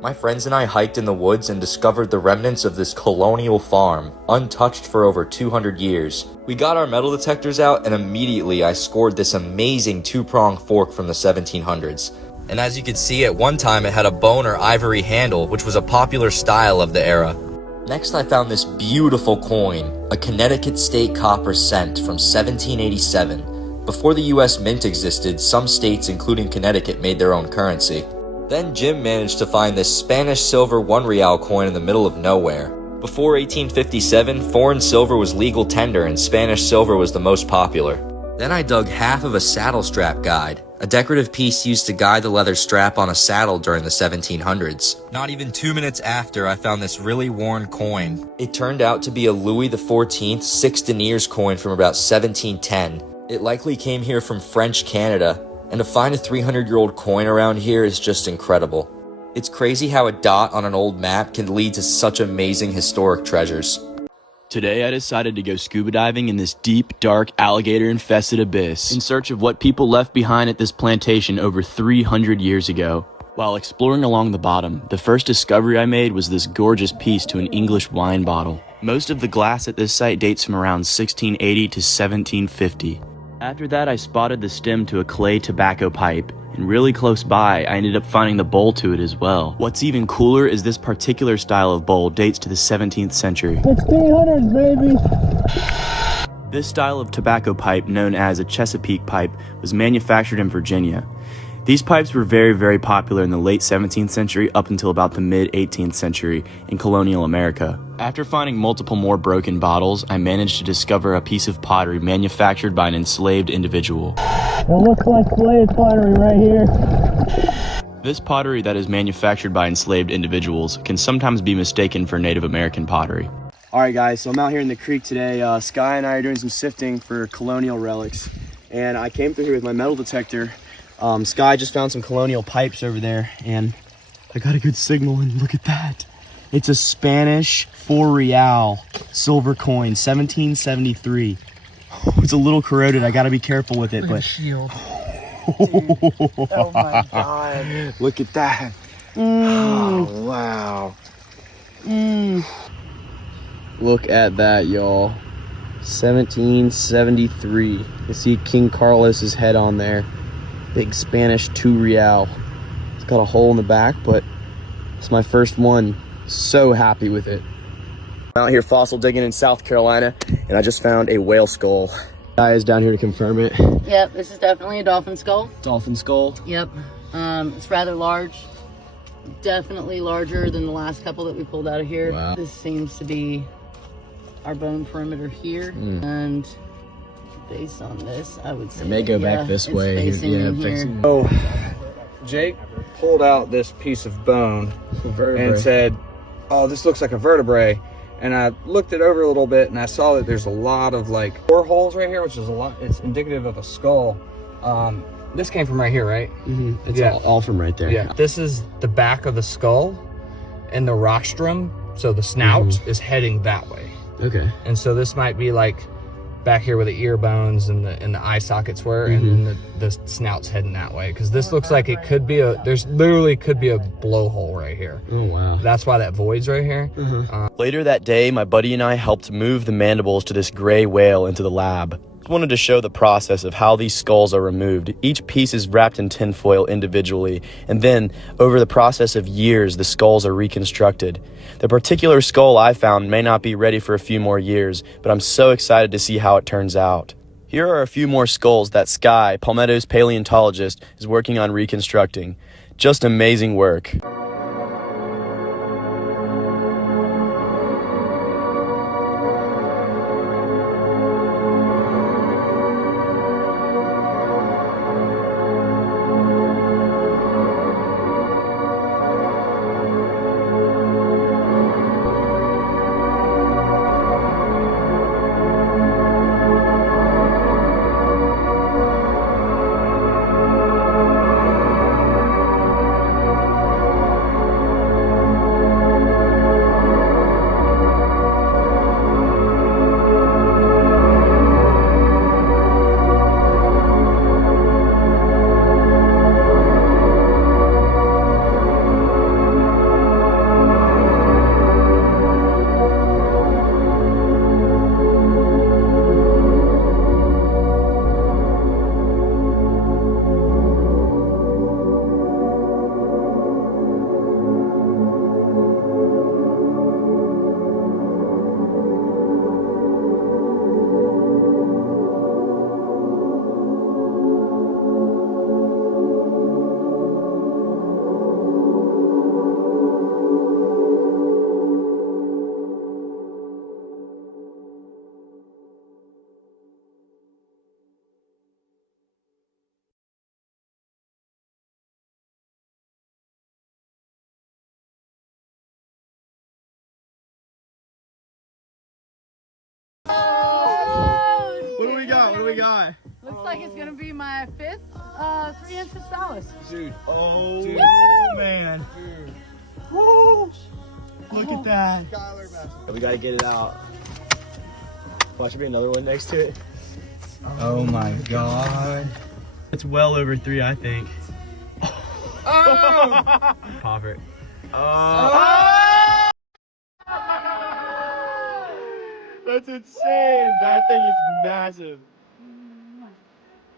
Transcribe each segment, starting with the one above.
My friends and I hiked in the woods and discovered the remnants of this colonial farm, untouched for over 200 years. We got our metal detectors out and immediately I scored this amazing two-prong fork from the 1700s. And as you can see, at one time it had a bone or ivory handle, which was a popular style of the era. Next I found this beautiful coin, a Connecticut State copper cent from 1787. Before the US Mint existed, some states including Connecticut made their own currency. Then Jim managed to find this Spanish silver 1 real coin in the middle of nowhere. Before 1857, foreign silver was legal tender and Spanish silver was the most popular. Then I dug half of a saddle strap guide, a decorative piece used to guide the leather strap on a saddle during the 1700s. Not even 2 minutes after, I found this really worn coin. It turned out to be a Louis XIV 6 deniers coin from about 1710. It likely came here from French Canada, and to find a 300-year-old coin around here is just incredible. It's crazy how a dot on an old map can lead to such amazing historic treasures. Today I decided to go scuba diving in this deep, dark, alligator-infested abyss in search of what people left behind at this plantation over 300 years ago. While exploring along the bottom, the first discovery I made was this gorgeous piece to an English wine bottle. Most of the glass at this site dates from around 1680 to 1750. After that, I spotted the stem to a clay tobacco pipe, and really close by, I ended up finding the bowl to it as well. What's even cooler is this particular style of bowl dates to the 17th century. 1600s, baby! This style of tobacco pipe, known as a Chesapeake pipe, was manufactured in Virginia. These pipes were very, very popular in the late 17th century up until about the mid-18th century in colonial America. After finding multiple more broken bottles, I managed to discover a piece of pottery manufactured by an enslaved individual. It looks like slave pottery right here. This pottery that is manufactured by enslaved individuals can sometimes be mistaken for Native American pottery. Alright guys, so I'm out here in the creek today. Sky and I are doing some sifting for colonial relics. And I came through here with my metal detector. Sky just found some colonial pipes over there, and I got a good signal, and look at that. It's a Spanish 4 real silver coin, 1773. It's a little corroded. I gotta be careful with it, but Shield. Oh my god. look at that. Oh, wow. Look at that, y'all. 1773. You can see King Carlos's head on there. Big Spanish 2 real. It's got a hole in the back, but it's my first one. So happy with it. I'm out here fossil digging in South Carolina, and I just found a whale skull. Guy is down here to confirm it. Yep, this is definitely a dolphin skull. Dolphin skull. Yep, it's rather large. Definitely larger than the last couple that we pulled out of here. Wow. This seems to be our bone perimeter here, and based on this, I would say It may go back this it's way. facing in here. So Jake pulled out this piece of bone and said, "Oh, this looks like a vertebrae." And I looked it over a little bit and I saw that there's a lot of like core holes right here, which is a lot. It's indicative of a skull. This came from right here, right? Mm-hmm. It's Yeah. all from right there. Yeah. This is the back of the skull, and the rostrum, so the snout, is heading that way. Okay. And so this might be like back here where the ear bones and the eye sockets were, and then the snout's heading that way, because this looks like it could be there's literally could be a blowhole right here. Oh, wow. That's why that void's right here. Later that day, my buddy and I helped move the mandibles to this gray whale into the lab. I wanted to show the process of how these skulls are removed. Each piece is wrapped in tinfoil individually, and then, over the process of years, the skulls are reconstructed. The particular skull I found may not be ready for a few more years, but I'm so excited to see how it turns out. Here are a few more skulls that Sky, Palmetto's paleontologist, is working on reconstructing. Just amazing work. we got? Looks like it's gonna be my fifth 3-inch Salus. Dude. Oh, Dude. man. Dude. Woo! Look at that. Skylar Master. We gotta get it out. Watch there be another one next to it. Oh my god. It's well over 3, I think. Oh! Pop it. That's insane. That thing is massive.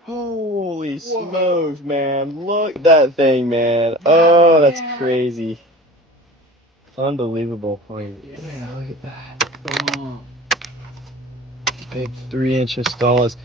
Holy smokes, man. Look at that thing, man. Oh, that's crazy. Unbelievable. Yeah, look at that. Oh. Big 3-inch Instalas.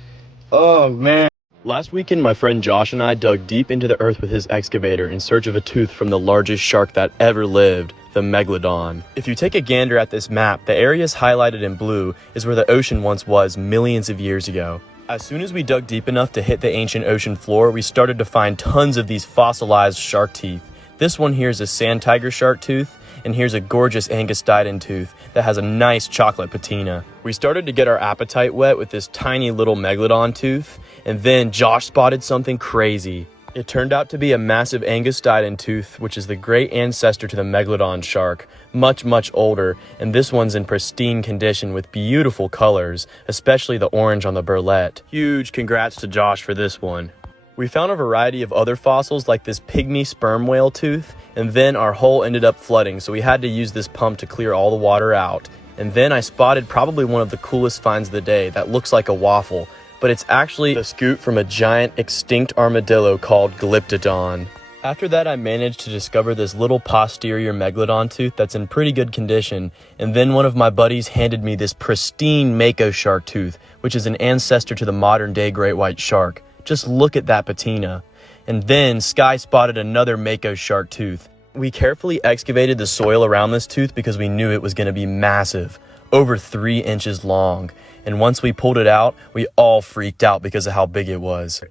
Oh, man. Last weekend, my friend Josh and I dug deep into the earth with his excavator in search of a tooth from the largest shark that ever lived, the Megalodon. If you take a gander at this map, the areas highlighted in blue is where the ocean once was millions of years ago. As soon as we dug deep enough to hit the ancient ocean floor, we started to find tons of these fossilized shark teeth. This one here is a sand tiger shark tooth, and here's a gorgeous Angustidon tooth that has a nice chocolate patina. We started to get our appetite whet with this tiny little Megalodon tooth, and then Josh spotted something crazy. It turned out to be a massive Angustidon tooth, which is the great ancestor to the Megalodon shark, much, much older, and this one's in pristine condition with beautiful colors, especially the orange on the burlette. Huge congrats to Josh for this one. We found a variety of other fossils like this pygmy sperm whale tooth, and then our hole ended up flooding, so we had to use this pump to clear all the water out. And then I spotted probably one of the coolest finds of the day that looks like a waffle, but it's actually a scoop from a giant extinct armadillo called Glyptodon. After that, I managed to discover this little posterior Megalodon tooth that's in pretty good condition, and then one of my buddies handed me this pristine mako shark tooth, which is an ancestor to the modern day great white shark. Just look at that patina. And then Sky spotted another mako shark tooth. We carefully excavated the soil around this tooth because we knew it was going to be massive, over 3 inches long. And once we pulled it out, we all freaked out because of how big it was.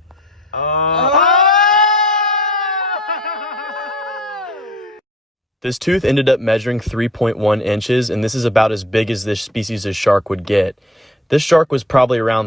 This tooth ended up measuring 3.1 inches, and this is about as big as this species of shark would get. This shark was probably around